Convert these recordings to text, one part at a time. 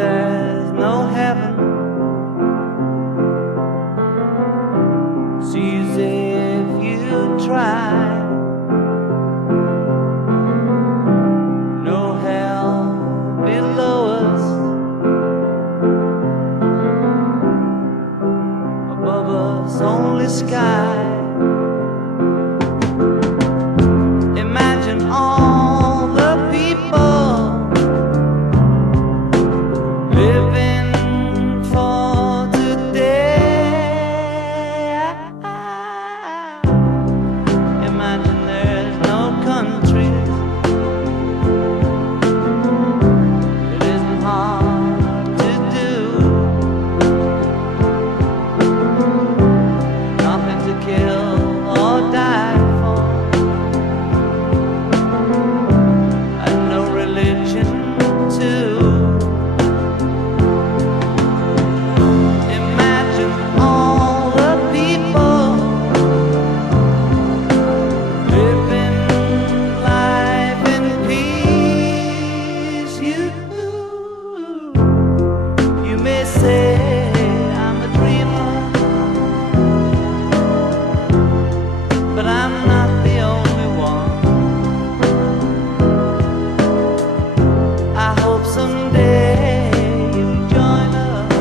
there's no heaven. It's easy if you try. No hell below us, above us only sky. Imagine all the people living for today. Imagine there's no countries. It isn't hard to do. Nothing to kill or die for, and no religion too. Imagine all the people living life in peace. You may say I'm a dreamer, but I'm not the only one. I hope someday you'll join us,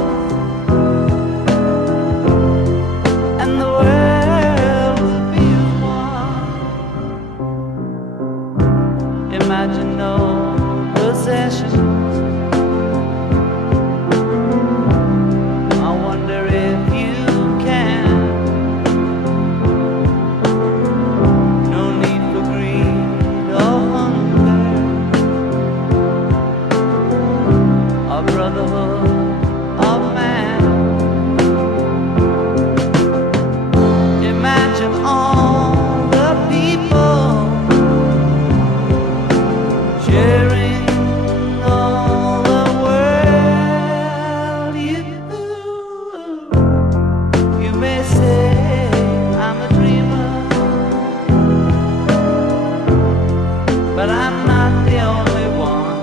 and the world will be as one. Imagine no possessions. I wonder if you can. No need for greed or hunger, a brotherhood of man. Imagine all the people sharing all the world. You may say I'm a dreamer, but I'm not the only one.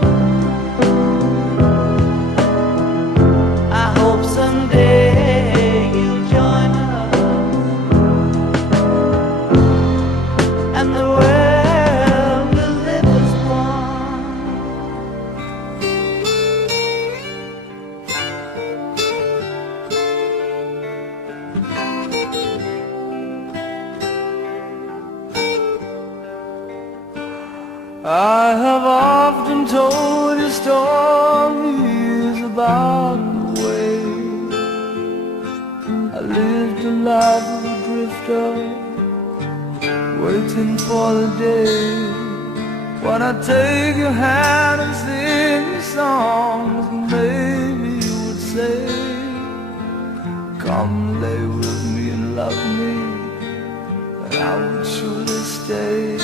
I hope someday you'll join us, and the world will live as one. I have often told you stories about the way I lived a life of a drifter, waiting for the day when I take your hand and sing you songs, and maybe you would say, come lay with me and love me, and I would surely stay.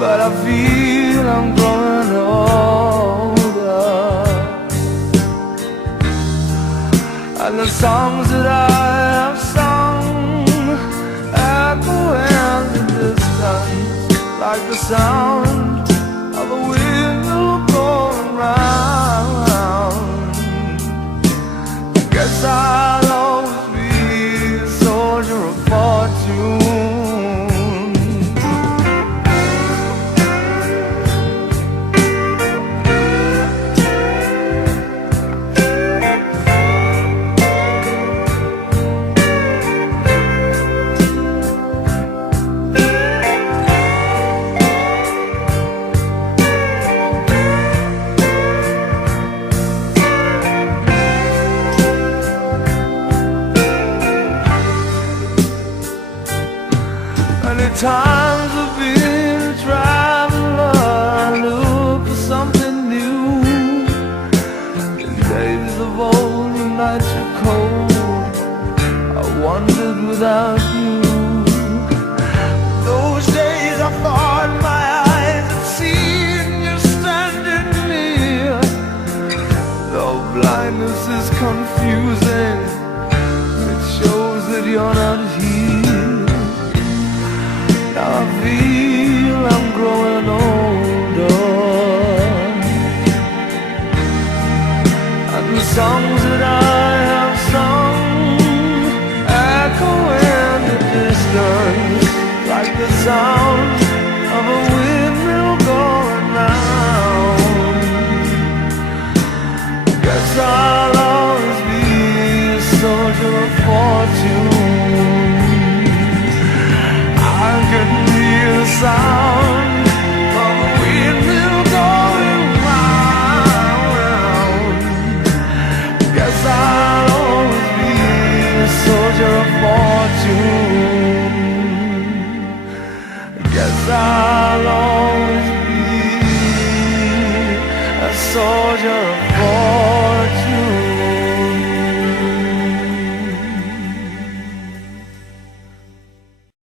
But I feel I'm growing older, and the songs that I have sung echo in the distance, like the sound of a wheel going round. I guess I'll always be a soldier of fortune. Many times I've been a traveler, I look for something new. In days of old, when nights were cold, I wandered without you. Those days I thought my eyes had seen you standing near. Though blindness is confusing, it shows that you're not here. Now I feel I'm growing older, songs that I have sung echo in the distance like the sound of a windmill going round. Guess I'll always be a soldier of fortune. I can hear the sound of a windmill going round. Guess I'll always be a soldier of fortune. Guess I'll always be a soldier of fortune.